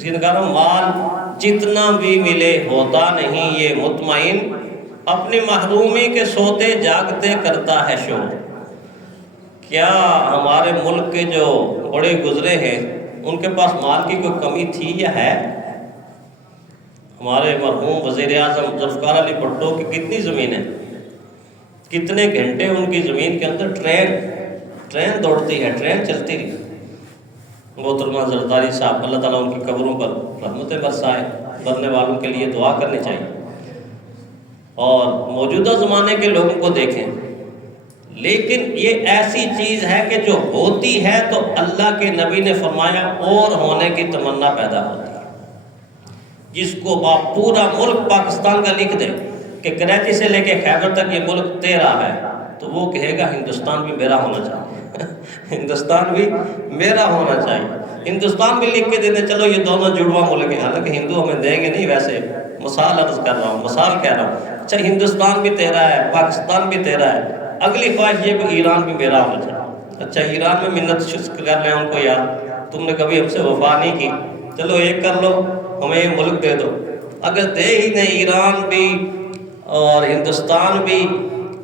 اس نے کہا مال جتنا بھی ملے ہوتا نہیں یہ مطمئن، اپنی محرومی کے سوتے جاگتے کرتا ہے شور۔ کیا ہمارے ملک کے جو بڑے گزرے ہیں ان کے پاس مال کی کوئی کمی تھی یا ہے؟ ہمارے مرحوم وزیر اعظم ذوالفقار علی بھٹو کی کتنی زمین ہے، کتنے گھنٹے ان کی زمین کے اندر ٹرین دوڑتی ہے، ٹرین چلتی رہی۔ محترمہ زرداری صاحب، اللہ تعالیٰ ان کی قبروں پر رحمتیں برسائے، مرنے والوں کے لیے دعا کرنی چاہیے۔ اور موجودہ زمانے کے لوگوں کو دیکھیں، لیکن یہ ایسی چیز ہے کہ جو ہوتی ہے تو اللہ کے نبی نے فرمایا اور ہونے کی تمنا پیدا ہوتی ہے۔ جس کو پورا ملک پاکستان کا لکھ دے کہ کراچی سے لے کے خیبر تک یہ ملک تیرا ہے، تو وہ کہے گا ہندوستان بھی میرا ہونا چاہیے ہندوستان بھی میرا ہونا چاہیے۔ ہندوستان بھی لکھ کے دیتے چلو یہ دونوں جڑواں ملک ہیں، حالانکہ ہندو ہمیں دیں گے نہیں، ویسے مثال عرض کر رہا ہوں، مثال کہہ رہا ہوں۔ اچھا ہندوستان بھی تیرا ہے، پاکستان بھی تیرا ہے، اگلی خواہش یہ کہ ایران بھی میرا ہونا چاہیے۔ اچھا ایران میں منت شکر کر لیں ان کو، یار تم نے کبھی ہم سے وفا نہیں کی، چلو ایک کر لو، ہمیں یہ ملک دے دو۔ اگر دے ہی نہیں، ایران بھی اور ہندوستان بھی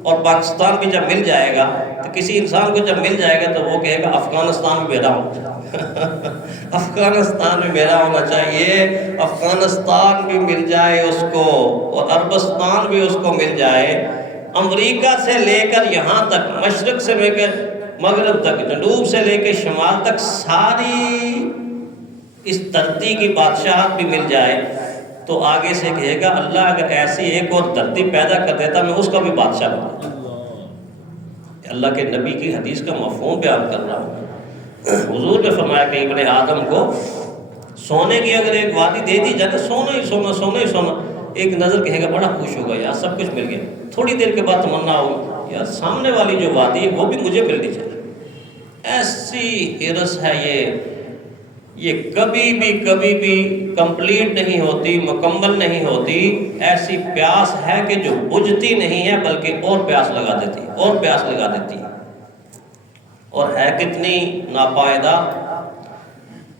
اور پاکستان بھی جب مل جائے گا تو کسی انسان کو جب مل جائے گا تو وہ کہے گا افغانستان بھی میرا ہونا چاہیے افغانستان بھی میرا ہونا چاہیے۔ افغانستان بھی مل جائے اس کو اور عربستان بھی اس کو مل جائے، امریکہ سے لے کر یہاں تک، مشرق سے لے کر مغرب تک، جنوب سے لے کے شمال تک، ساری اس دھرتی کی بادشاہت بھی مل جائے تو آگے سے کہے گا اللہ اگر ایسی ایک اور دھرتی پیدا کر دیتا میں اس کا بھی بادشاہ بنتا۔ اللہ کے نبی کی حدیث کا مفہوم بیان کر رہا ہوں۔ حضور نے فرمایا کہ ابن آدم کو سونے کی اگر ایک وادی دے دی جائے، سونا ہی سونا، سونا ہی سونا، ایک نظر کہے گا بڑا خوش ہوگا یار سب کچھ مل گیا، تھوڑی دیر کے بعد تمنا ہوگی یار سامنے والی جو وادی ہے وہ بھی مجھے ملنی چاہیے۔ ایسی ہرس ہے یہ کبھی بھی کمپلیٹ نہیں ہوتی، مکمل نہیں ہوتی۔ ایسی پیاس ہے کہ جو بجھتی نہیں ہے بلکہ اور پیاس لگا دیتی ہے، اور پیاس لگا دیتی ہے، اور ہے کتنی ناپائیدار،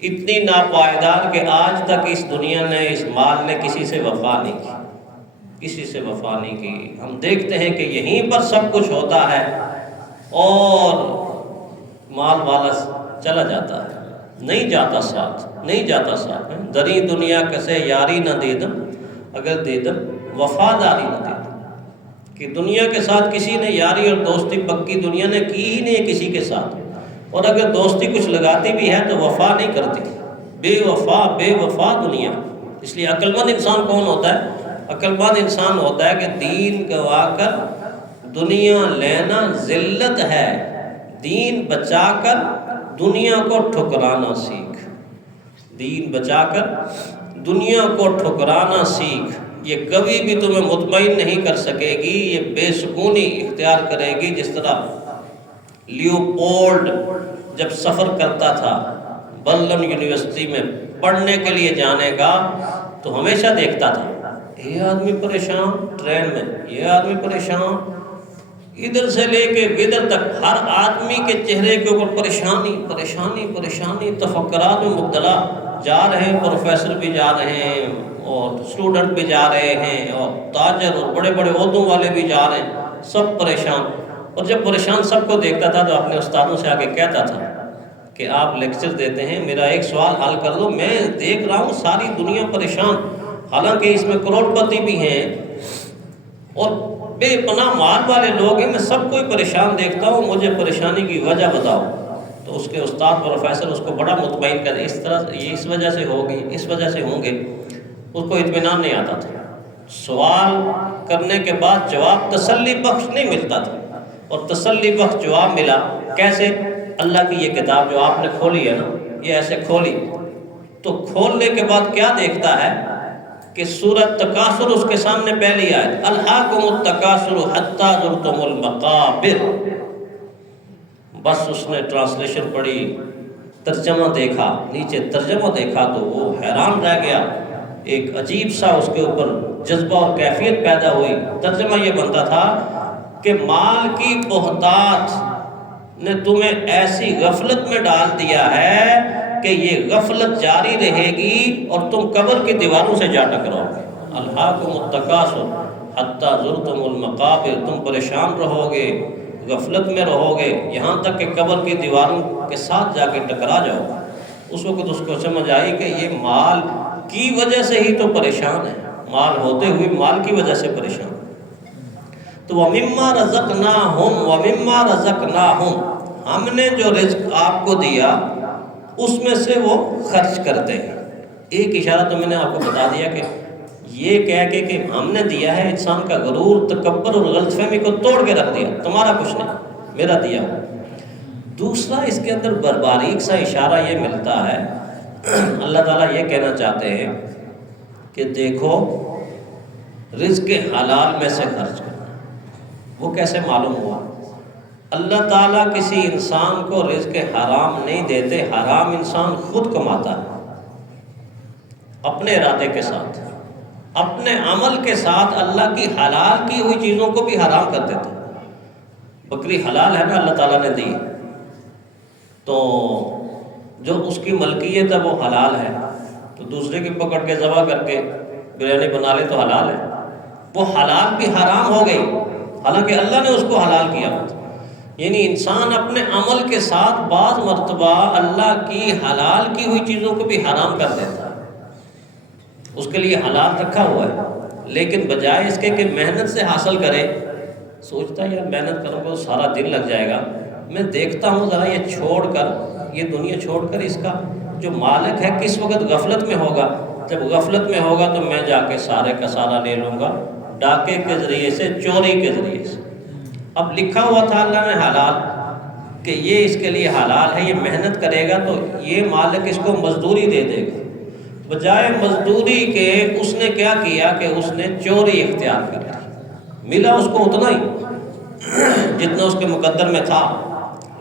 اتنی ناپائیدار کہ آج تک اس دنیا نے، اس مال نے کسی سے وفا نہیں کی، کسی سے وفا نہیں کی۔ ہم دیکھتے ہیں کہ یہیں پر سب کچھ ہوتا ہے اور مال والا چلا جاتا ہے، نہیں جاتا ساتھ، نہیں جاتا ساتھ۔ دری دنیا کسے یاری نہ دیدم، اگر دیدم وفاداری نہ دیدم، کہ دنیا کے ساتھ کسی نے یاری اور دوستی پکی دنیا نے کی ہی نہیں کسی کے ساتھ، اور اگر دوستی کچھ لگاتی بھی ہے تو وفا نہیں کرتی، بے وفا دنیا۔ اس لیے عقل مند انسان کون ہوتا ہے؟ عقل مند انسان ہوتا ہے کہ دین گوا کر دنیا لینا ذلت ہے، دین بچا کر دنیا کو ٹھکرانا سیکھ، دین بچا کر دنیا کو ٹھکرانا سیکھ۔ یہ کبھی بھی تمہیں مطمئن نہیں کر سکے گی، یہ بے سکونی اختیار کرے گی۔ جس طرح لیوپولڈ جب سفر کرتا تھا برلن یونیورسٹی میں پڑھنے کے لیے جانے کا تو ہمیشہ دیکھتا تھا یہ آدمی پریشان ٹرین میں، یہ آدمی پریشان، ادھر سے لے کے ادھر تک ہر آدمی کے چہرے کے اوپر پریشانی پریشانی پریشانی، تفکرات میں مبتلا، جا رہے ہیں پروفیسر بھی جا رہے ہیں اور اسٹوڈنٹ بھی جا رہے ہیں اور تاجر اور بڑے بڑے عہدوں والے بھی جا رہے ہیں، سب پریشان۔ اور جب پریشان سب کو دیکھتا تھا تو اپنے استادوں سے آگے کہتا تھا کہ آپ لیکچر دیتے ہیں، میرا ایک سوال حل کر دو، میں دیکھ رہا ہوں ساری دنیا پریشان، حالانکہ اس میں کروڑ پتی بھی ہیں اور بے پناہ مال والے لوگ ہیں، میں سب کو ہی پریشان دیکھتا ہوں، مجھے پریشانی کی وجہ بتاؤ۔ تو اس کے استاد پروفیسر اس کو بڑا مطمئن کرتے، اس طرح یہ اس وجہ سے ہوگی، اس وجہ سے ہوں گے، اس کو اطمینان نہیں آتا تھا۔ سوال کرنے کے بعد جواب تسلی بخش نہیں ملتا تھا، اور تسلی بخش جواب ملا کیسے؟ اللہ کی یہ کتاب جو آپ نے کھولی ہے نا، یہ ایسے کھولی تو کھولنے کے بعد کیا دیکھتا ہے کہ سورۃ تکاثر اس کے سامنے پہلی آیت، الہاکم التکاثر حتی زرتم المقابر۔ بس اس نے ٹرانسلیشن پڑھی، ترجمہ دیکھا، نیچے ترجمہ دیکھا تو وہ حیران رہ گیا، ایک عجیب سا اس کے اوپر جذبہ اور کیفیت پیدا ہوئی۔ ترجمہ یہ بنتا تھا کہ مال کی بہتات نے تمہیں ایسی غفلت میں ڈال دیا ہے کہ یہ غفلت جاری رہے گی اور تم قبر کی دیواروں سے جا ٹکراؤ گے۔ الہاکم التکاثر حتی زرتم المقابر، تم پریشان رہو گے، غفلت میں رہو گے، یہاں تک کہ قبر کی دیواروں کے ساتھ جا کے ٹکرا جاؤ۔ اس وقت اس کو سمجھ آئی کہ یہ مال کی وجہ سے ہی تو پریشان ہے، مال ہوتے ہوئے مال کی وجہ سے پریشان۔ تو وَمِمَّا رَزَقْنَاهُمْ وَمِمَّا رَزَقْنَاهُمْ، ہم نے جو رزق آپ کو دیا اس میں سے وہ خرچ کرتے ہیں۔ ایک اشارہ تو میں نے آپ کو بتا دیا کہ یہ کہہ کے کہ ہم نے دیا ہے، انسان کا غرور، تکبر اور غلط فہمی کو توڑ کے رکھ دیا، تمہارا کچھ نہیں، میرا دیا ہو۔ دوسرا اس کے اندر باریک سا اشارہ یہ ملتا ہے، اللہ تعالیٰ یہ کہنا چاہتے ہیں کہ دیکھو رزق حلال میں سے خرچ کرنا۔ وہ کیسے معلوم ہوا؟ اللہ تعالیٰ کسی انسان کو رزق حرام نہیں دیتے، حرام انسان خود کماتا ہے اپنے ارادے کے ساتھ، اپنے عمل کے ساتھ اللہ کی حلال کی ہوئی چیزوں کو بھی حرام کر دیتا۔ بکری حلال ہے نا، اللہ تعالیٰ نے دی، تو جو اس کی ملکیت ہے وہ حلال ہے، تو دوسرے کی پکڑ کے ذبح کر کے بریانی بنا لے تو حلال ہے، وہ حلال بھی حرام ہو گئی، حالانکہ اللہ نے اس کو حلال کیا۔ یعنی انسان اپنے عمل کے ساتھ بعض مرتبہ اللہ کی حلال کی ہوئی چیزوں کو بھی حرام کر دیتا ہے، اس کے لیے حلال رکھا ہوا ہے، لیکن بجائے اس کے کہ محنت سے حاصل کرے، سوچتا ہے یار محنت کروں گا تو سارا دن لگ جائے گا، میں دیکھتا ہوں ذرا یہ چھوڑ کر، یہ دنیا چھوڑ کر اس کا جو مالک ہے کس وقت غفلت میں ہوگا، جب غفلت میں ہوگا تو میں جا کے سارے کا سارا لے لوں گا، ڈاکے کے ذریعے سے، چوری کے ذریعے سے۔ اب لکھا ہوا تھا اللہ نے حلال کہ یہ اس کے لیے حلال ہے، یہ محنت کرے گا تو یہ مالک اس کو مزدوری دے دے گا، بجائے مزدوری کے اس نے کیا کیا کہ اس نے چوری اختیار کر لی۔ ملا اس کو اتنا ہی جتنا اس کے مقدر میں تھا،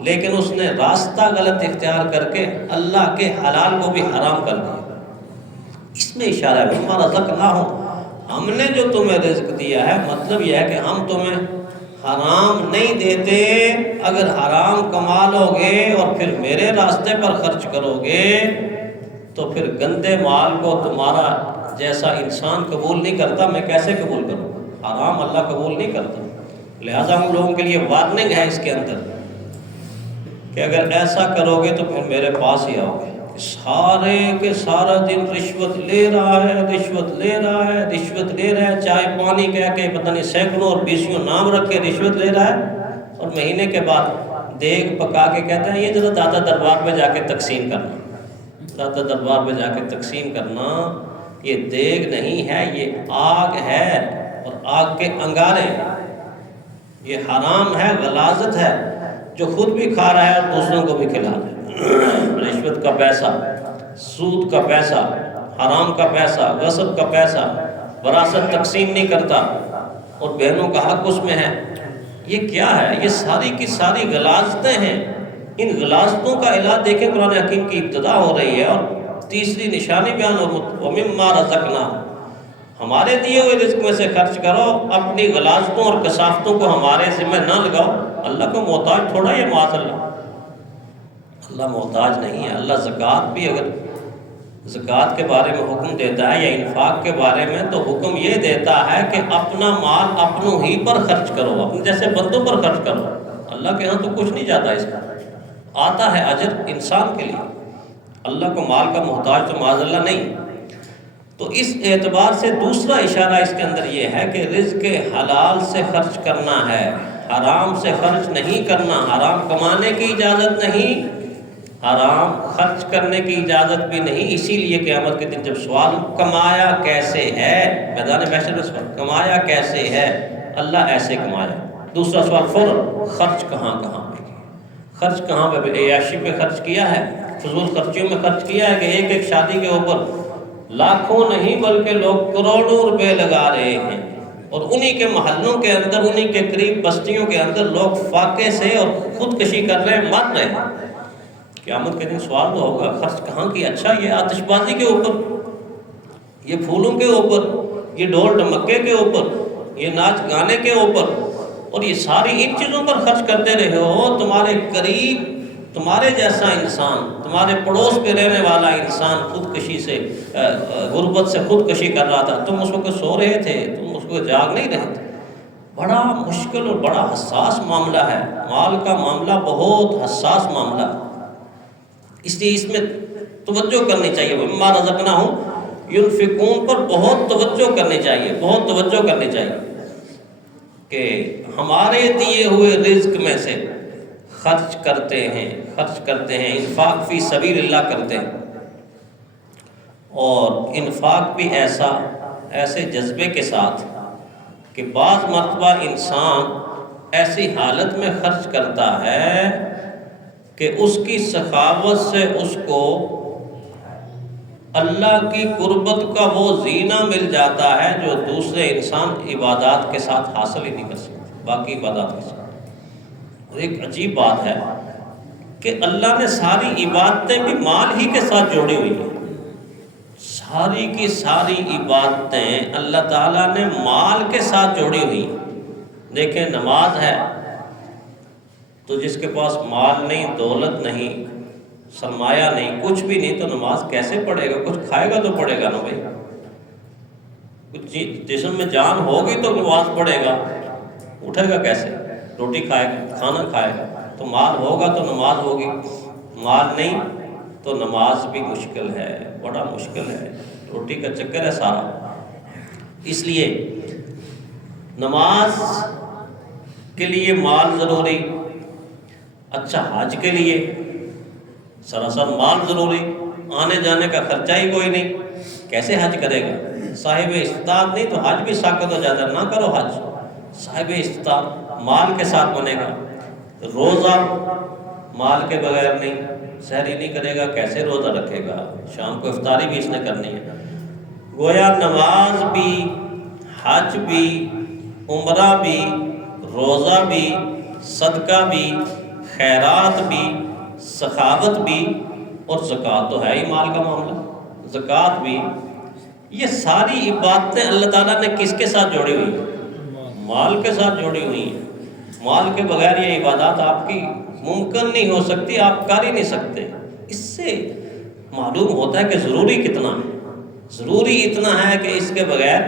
لیکن اس نے راستہ غلط اختیار کر کے اللہ کے حلال کو بھی حرام کر دیا۔ اس میں اشارہ ہے مِمَّا رَزَقْنَاهُمْ، ہم نے جو تمہیں رزق دیا ہے، مطلب یہ ہے کہ ہم تمہیں حرام نہیں دیتے، اگر حرام کما لو گے اور پھر میرے راستے پر خرچ کرو گے تو پھر گندے مال کو تمہارا جیسا انسان قبول نہیں کرتا، میں کیسے قبول کروں؟ حرام اللہ قبول نہیں کرتا۔ لہٰذا ہم لوگوں کے لیے وارننگ ہے اس کے اندر کہ اگر ایسا کرو گے تو پھر میرے پاس ہی آؤ گے۔ سارے کے سارا دن رشوت لے رہا ہے، رشوت لے رہا ہے، رشوت لے رہا ہے، چائے پانی کہہ کے پتہ نہیں سینکڑوں اور بیسیوں نام رکھ کے رشوت لے رہا ہے، اور مہینے کے بعد دیگ پکا کے کہتا ہے یہ ذرا دادا دربار میں جا کے تقسیم کرنا، دادا دربار میں جا کے تقسیم کرنا۔ یہ دیگ نہیں ہے، یہ آگ ہے، اور آگ کے انگارے، یہ حرام ہے، غلاظت ہے، جو خود بھی کھا رہا ہے اور دوسروں کو بھی کھلا رہا ہے۔ رشوت کا پیسہ، سود کا پیسہ، حرام کا پیسہ، غصب کا پیسہ، وراثت تقسیم نہیں کرتا اور بہنوں کا حق اس میں ہے۔ یہ کیا ہے؟ یہ ساری کی ساری غلاظتیں ہیں۔ ان غلاظتوں کا علاج دیکھیں قرآن حکیم کی ابتدا ہو رہی ہے، اور تیسری نشانی بیان ہو وَمِمَّا رَزَقْنَاهُمْ، ہمارے دیے ہوئے رزق میں سے خرچ کرو، اپنی غلاظتوں اور کثافتوں کو ہمارے ذمہ نہ لگاؤ۔ اللہ کو محتاج تھوڑا ہے معاذ اللہ، اللہ محتاج نہیں ہے۔ اللہ زکوٰۃ بھی اگر زکوٰۃ کے بارے میں حکم دیتا ہے یا انفاق کے بارے میں تو حکم یہ دیتا ہے کہ اپنا مال اپنوں ہی پر خرچ کرو، اپنے جیسے بندوں پر خرچ کرو۔ اللہ کے ہاں تو کچھ نہیں جاتا، اس کا آتا ہے اجر انسان کے لیے، اللہ کو مال کا محتاج تو معاذ اللہ نہیں۔ تو اس اعتبار سے دوسرا اشارہ اس کے اندر یہ ہے کہ رزق حلال سے خرچ کرنا ہے، حرام سے خرچ نہیں کرنا۔ حرام کمانے کی اجازت نہیں، حرام خرچ کرنے کی اجازت بھی نہیں۔ اسی لیے قیامت کے دن جب سوال کمایا کیسے ہے، میدان محشر میں سوال کمایا کیسے ہے، اللہ ایسے کمایا۔ دوسرا سوال فوراً خرچ کہاں کہاں پہ کیا، خرچ کہاں پہ؟ عیاشی پہ خرچ کیا ہے، فضول خرچیوں میں خرچ کیا ہے کہ ایک ایک شادی کے اوپر لاکھوں نہیں بلکہ لوگ کروڑوں روپے لگا رہے ہیں، اور انہی کے محلوں کے اندر، انہی کے قریب بستیوں کے اندر لوگ فاقے سے اور خودکشی کر رہے ہیں، مر رہے ہیں۔ قیامت کے دن سوال تو ہوگا خرچ کہاں کیا؟ اچھا یہ آتش بازی کے اوپر، یہ پھولوں کے اوپر، یہ ڈھول ڈمکے کے اوپر، یہ ناچ گانے کے اوپر، اور یہ ساری ان چیزوں پر خرچ کرتے رہے ہو، تمہارے قریب تمہارے جیسا انسان، تمہارے ہمارے پڑوس پہ رہنے والا انسان خودکشی سے غربت سے خودکشی کر رہا تھا، تم اس وقت سو رہے تھے، تم اس کو جاگ نہیں رہے تھے۔ بڑا مشکل اور بڑا حساس معاملہ ہے، مال کا معاملہ بہت حساس معاملہ ہے، اس لیے اس میں توجہ کرنی چاہیے۔ مما رزقناہم ينفقون پر بہت توجہ کرنی چاہیے، بہت توجہ کرنی چاہیے کہ ہمارے دیے ہوئے رزق میں سے خرچ کرتے ہیں، انفاق فی سبیل اللہ کرتے ہیں، اور انفاق بھی ایسے جذبے کے ساتھ کہ بعض مرتبہ انسان ایسی حالت میں خرچ کرتا ہے کہ اس کی سخاوت سے اس کو اللہ کی قربت کا وہ زینہ مل جاتا ہے جو دوسرے انسان عبادات کے ساتھ حاصل ہی نہیں کر سکتے، باقی عبادات کے ساتھ۔ اور ایک عجیب بات ہے کہ اللہ نے ساری عبادتیں بھی مال ہی کے ساتھ جوڑی ہوئی ہیں، ساری کی ساری عبادتیں اللہ تعالیٰ نے مال کے ساتھ جوڑی ہوئی۔ دیکھیں نماز ہے تو جس کے پاس مال نہیں، دولت نہیں، سرمایہ نہیں، کچھ بھی نہیں، تو نماز کیسے پڑھے گا؟ کچھ کھائے گا تو پڑھے گا نا بھائی، کچھ جسم میں جان ہوگی تو نماز پڑھے گا، اٹھے گا کیسے؟ روٹی کھائے گا، کھانا کھائے گا، تو مال ہوگا تو نماز ہوگی، مال نہیں تو نماز بھی مشکل ہے، بڑا مشکل ہے، روٹی کا چکر ہے سارا۔ اس لیے نماز کے لیے مال ضروری، اچھا حج کے لیے سراسر مال ضروری، آنے جانے کا خرچہ ہی کوئی نہیں، کیسے حج کرے گا؟ صاحب استطاعت نہیں تو حج بھی ساقط ہو جاتا ہے، نہ کرو حج۔ صاحب استطاعت مال کے ساتھ بنے گا۔ روزہ مال کے بغیر نہیں، سحری نہیں کرے گا کیسے روزہ رکھے گا؟ شام کو افطاری بھی اس نے کرنی ہے۔ گویا نماز بھی، حج بھی، عمرہ بھی، روزہ بھی، صدقہ بھی، خیرات بھی، سخاوت بھی، اور زکوٰۃ تو ہے ہی مال کا معاملہ، زکوٰۃ بھی، یہ ساری عبادتیں اللہ تعالیٰ نے کس کے ساتھ جوڑی ہوئی ہیں؟ مال کے ساتھ جوڑی ہوئی ہیں۔ مال کے بغیر یہ عبادات آپ کی ممکن نہیں ہو سکتی، آپ کر ہی نہیں سکتے۔ اس سے معلوم ہوتا ہے کہ ضروری کتنا ہے، ضروری اتنا ہے کہ اس کے بغیر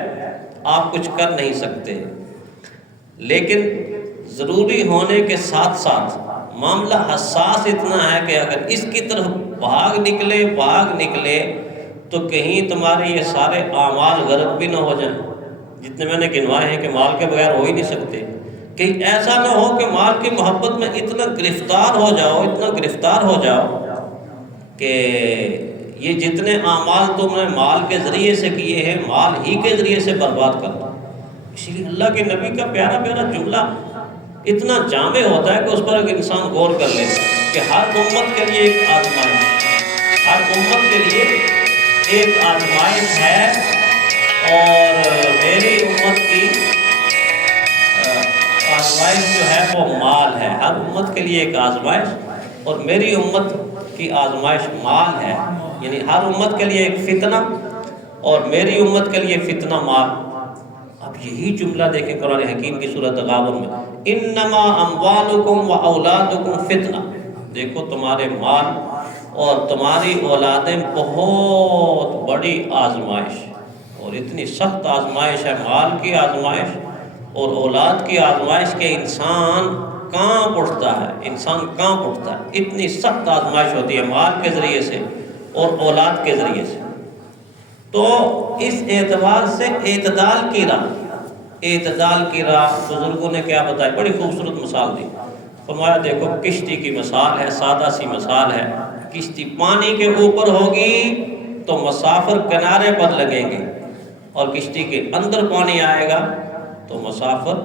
آپ کچھ کر نہیں سکتے۔ لیکن ضروری ہونے کے ساتھ ساتھ معاملہ حساس اتنا ہے کہ اگر اس کی طرف بھاگ نکلے تو کہیں تمہارے یہ سارے اعمال غرق بھی نہ ہو جائیں، جتنے میں نے گنوائے ہیں کہ مال کے بغیر ہو ہی نہیں سکتے۔ کہیں ایسا نہ ہو کہ مال کی محبت میں اتنا گرفتار ہو جاؤ کہ یہ جتنے اعمال تم نے مال کے ذریعے سے کیے ہیں مال ہی کے ذریعے سے برباد کر دو۔ اسی لیے اللہ کے نبی کا پیارا پیارا جملہ اتنا جامع ہوتا ہے کہ اس پر ایک انسان غور کر لے کہ ہر امت کے لیے ایک آزمائش، ہر امت کے لیے ایک آزمائش ہے، اور میری امت کی آزمائش جو ہے وہ مال ہے۔ ہر امت کے لیے ایک آزمائش، اور میری امت کی آزمائش مال ہے، یعنی ہر امت کے لیے ایک فتنہ اور میری امت کے لیے فتنہ مال۔ اب یہی جملہ دیکھیں قرآن حکیم کی سورۃ تغابن میں، انما اموالکم و اولادکم فتنہ، دیکھو تمہارے مال اور تمہاری اولادیں بہت بڑی آزمائش، اور اتنی سخت آزمائش ہے، مال کی آزمائش اور اولاد کی آزمائش کے انسان کانپ اٹھتا ہے، اتنی سخت آزمائش ہوتی ہے مال کے ذریعے سے اور اولاد کے ذریعے سے۔ تو اس اعتبار سے اعتدال کی راہ بزرگوں نے کیا بتایا، بڑی خوبصورت مثال دی۔ فرمایا دیکھو کشتی کی مثال ہے، سادہ سی مثال ہے، کشتی پانی کے اوپر ہوگی تو مسافر کنارے پر لگیں گے، اور کشتی کے اندر پانی آئے گا تو مسافر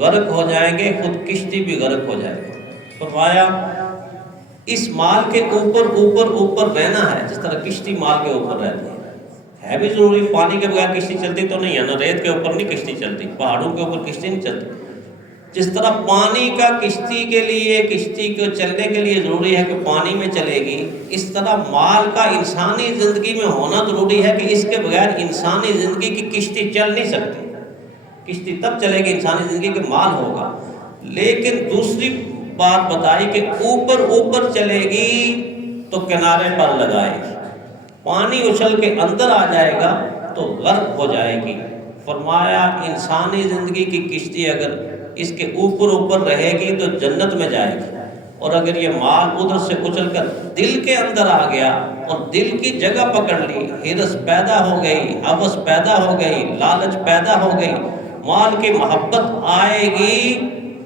غرق ہو جائیں گے، خود کشتی بھی غرق ہو جائے گی۔ فرمایا اس مال کے اوپر رہنا ہے، جس طرح کشتی مال کے اوپر رہتی ہے بھی ضروری، پانی کے بغیر کشتی چلتی تو نہیں ہے نا، ریت کے اوپر نہیں کشتی چلتی، پہاڑوں کے اوپر کشتی نہیں چلتی۔ جس طرح پانی کا کشتی کو چلنے کے لیے ضروری ہے کہ پانی میں چلے گی، اس طرح مال کا انسانی زندگی میں ہونا ضروری ہے کہ اس کے بغیر انسانی زندگی کی کشتی چل نہیں سکتی۔ کشتی تب چلے گی انسانی زندگی کے مال ہوگا۔ لیکن دوسری بات بتائی کہ اوپر چلے گی تو کنارے پر لگائے گی، پانی اچھل کے اندر آ جائے گا تو غرق ہو جائے گی۔ فرمایا انسانی زندگی کی کشتی اگر اس کے اوپر رہے گی تو جنت میں جائے گی، اور اگر یہ مال ادھر سے اچھل کر دل کے اندر آ گیا اور دل کی جگہ پکڑ لی، ہرس پیدا ہو گئی، ہوس پیدا ہو گئی، لالچ پیدا ہو گئی، مال کی محبت آئے گی،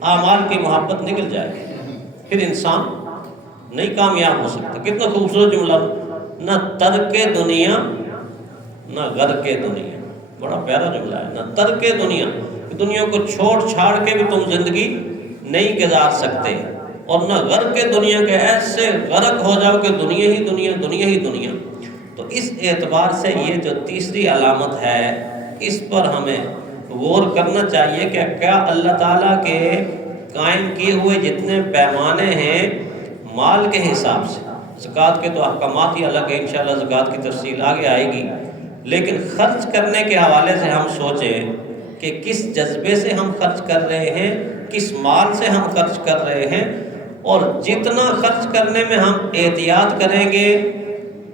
مال کی محبت نکل جائے گی، پھر انسان نہیں کامیاب ہو سکتا۔ کتنا خوبصورت جملہ، نہ ترک دنیا نہ غر کے دنیا، بڑا پیارا جملہ ہے، نہ ترک دنیا، دنیا کو چھوڑ چھاڑ کے بھی تم زندگی نہیں گزار سکتے، اور نہ غر کے دنیا کے ایسے غرق ہو جاؤ کہ دنیا ہی دنیا، دنیا ہی دنیا۔ تو اس اعتبار سے یہ جو تیسری علامت ہے اس پر ہمیں غور کرنا چاہیے کہ کیا اللہ تعالیٰ کے قائم کیے ہوئے جتنے پیمانے ہیں مال کے حساب سے، زکوٰۃ کے تو احکامات ہی الگ ہیں، انشاءاللہ زکوٰۃ کی تفصیل آگے آئے گی، لیکن خرچ کرنے کے حوالے سے ہم سوچیں کہ کس جذبے سے ہم خرچ کر رہے ہیں، کس مال سے ہم خرچ کر رہے ہیں، اور جتنا خرچ کرنے میں ہم احتیاط کریں گے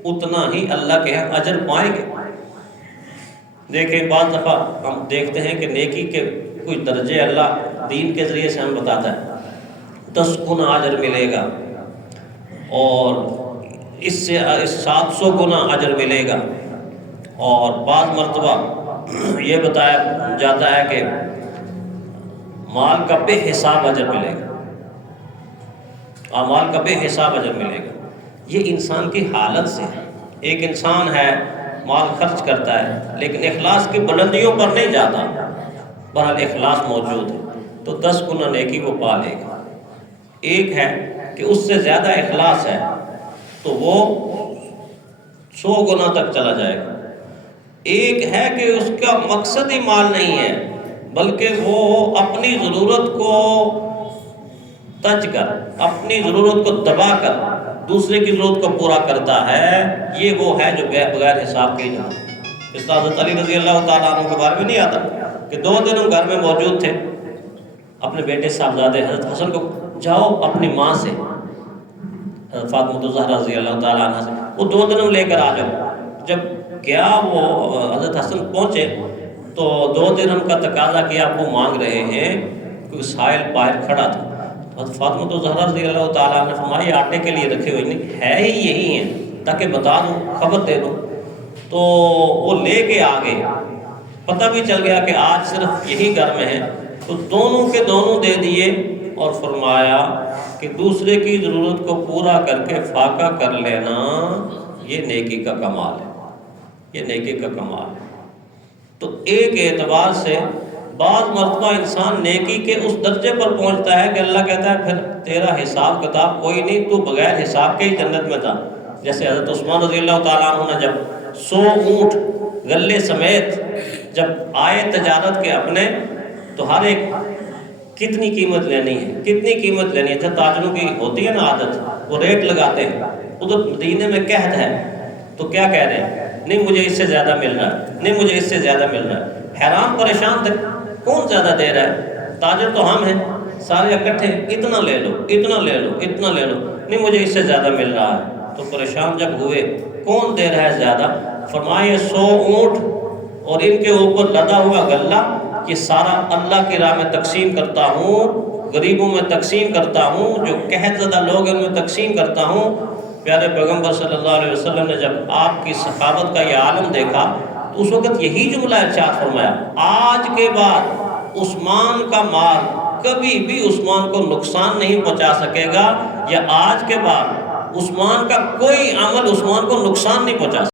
اتنا ہی اللہ کے ہاں اجر پائیں گے۔ دیکھیں بعض دفعہ ہم دیکھتے ہیں کہ نیکی کے کچھ درجے اللہ دین کے ذریعے سے ہم بتاتا ہے، 10 گنا اجر ملے گا، اور اس سے 700 گنا اجر ملے گا، اور بعض مرتبہ یہ بتایا جاتا ہے کہ مال کا بے حساب اجر ملے گا، مال کا بے حساب اجر ملے گا۔ یہ انسان کی حالت سے ہے، ایک انسان ہے مال خرچ کرتا ہے لیکن اخلاص کی بلندیوں پر نہیں جاتا، بہرحال اخلاص موجود ہے تو 10 گنا نیکی وہ پا لے گا۔ ایک ہے کہ اس سے زیادہ اخلاص ہے تو وہ 100 گنا تک چلا جائے گا۔ ایک ہے کہ اس کا مقصد ہی مال نہیں ہے بلکہ وہ اپنی ضرورت کو تج کر، اپنی ضرورت کو دبا کر دوسرے کی ضرورت کو پورا کرتا ہے، یہ وہ ہے جو بغیر حساب کے ہی جاتا۔ اس طرح حضرت علی رضی اللہ تعالیٰ عنہ کے بارے میں نہیں آتا کہ 2 دن ہم گھر میں موجود تھے، اپنے بیٹے صاحبزادے حضرت حسن کو جاؤ اپنی ماں سے، حضرت فاطمہ الزہرا رضی اللہ تعالیٰ عنہ سے، وہ 2 دن لے کر آ جاؤ۔ جب گیا وہ حضرت حسن پہنچے تو 2 درہم کا تقاضا کیا، وہ مانگ رہے ہیں، کوئی سائل باہر کھڑا تھا، حضرت فاطمہ الزہرا رضی اللہ تعالیٰ نے فرمایا آٹے کے لیے رکھے ہوئے نہیں ہے ہی یہی ہیں تاکہ بتا دوں، خبر دے دوں۔ تو وہ لے کے آ گئے، پتہ بھی چل گیا کہ آج صرف یہی گھر میں ہے، تو دونوں کے دونوں دے دیے، اور فرمایا کہ دوسرے کی ضرورت کو پورا کر کے فاقہ کر لینا یہ نیکی کا کمال ہے، یہ نیکی کا کمال ہے۔ تو ایک اعتبار سے بعض مرتبہ انسان نیکی کے اس درجے پر پہنچتا ہے کہ اللہ کہتا ہے پھر تیرا حساب کتاب کوئی نہیں، تو بغیر حساب کے ہی جنت میں تھا۔ جیسے حضرت عثمان رضی اللہ تعالیٰ عنہ نے جب 100 اونٹ غلے سمیت جب آئے تجارت کے اپنے، تو ہر ایک کتنی قیمت لینی ہے، کتنی قیمت لینی ہے، جب تاجروں کی ہوتی ہے نا عادت، وہ ریٹ لگاتے ہیں، ادھر مدینے میں قحط ہے تو کیا کہہ رہے ہیں، نہیں مجھے اس سے زیادہ مل رہا ہے، نہیں مجھے اس سے زیادہ مل رہا ہے، حیران پریشان تھے کون زیادہ دے رہا ہے، تاجر تو ہم ہیں سارے اکٹھے، اتنا لے لو اتنا لے لو اتنا لے لو، نہیں مجھے اس سے زیادہ مل رہا ہے، تو پریشان جب ہوئے کون دے رہا ہے زیادہ، فرمائے 100 اونٹ اور ان کے اوپر لدا ہوا غلہ، یہ سارا اللہ کی راہ میں تقسیم کرتا ہوں، غریبوں میں تقسیم کرتا ہوں، جو قحط زدہ لوگ ہیں ان میں تقسیم کرتا ہوں۔ پیارے پیغمبر صلی اللہ علیہ وسلم نے جب آپ کی سخاوت کا یہ عالم دیکھا تو اس وقت یہی جملہ ارشاد فرمایا، آج کے بعد عثمان کا مال کبھی بھی عثمان کو نقصان نہیں پہنچا سکے گا، یا آج کے بعد عثمان کا کوئی عمل عثمان کو نقصان نہیں پہنچا سکے گا۔